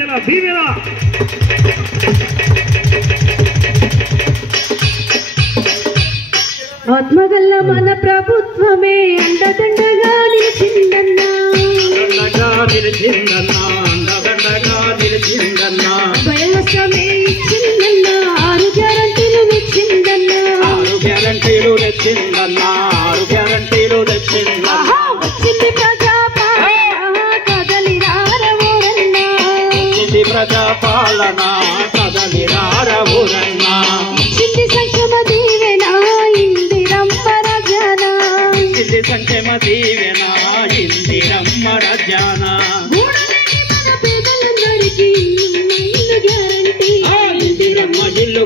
ప్రజల దీవెన ఆత్మగల్ల మన ప్రభుత్వమే అండదండగా నిలిచిందన్నా వ్యవస్థమే ఇచ్చిందన్నా 6 గ్యారంటీలు తెచ్చిందన్నా వచ్చింది ప్రజాపాలన కదలిరారవురన్నా ఇచ్చింది సంక్షేమ దీవెన ఇందిరమ్మ రాజ్యాన ఇల్లు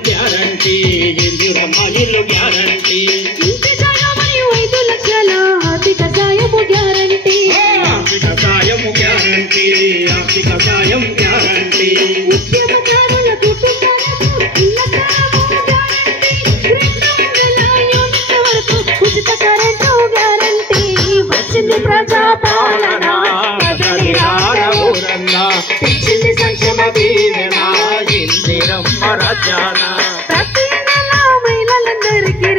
గ్యారంటీ ఇంటి సాయం 5 లక్షల ఆర్థిక సాయము గ్యారంటీ ఉద్యమకారుల కుటుంబాలకు ఇళ్ల స్థలము గ్యారంటీ 200 యూనిట్ల వరకు ఉచిత కరెంటు గ్యారంటీ వచ్చింది ప్రజాపాలన కదలిరారవురన్నా తెచ్చింది సంక్షేమ దీవెన ఇందిరమ్మ రాజ్యాన ప్రతి నెల మహిళలందరికీ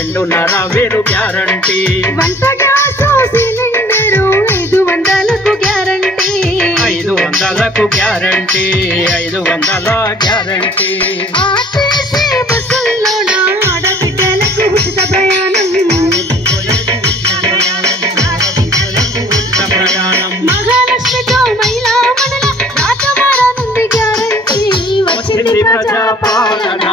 2,500 గ్యారంటీ వంట గ్యాస్ సిలిండరు 500కు గ్యారంటీ ఆర్టీసీ బస్సుల్లోన ఆడబిడ్డలకు ఉచిత ప్రయాణం మహాలక్ష్మితో మహిళా మండల రాజమారా నుండి గ్యారంటీ వచ్చింది ప్రజాపాలన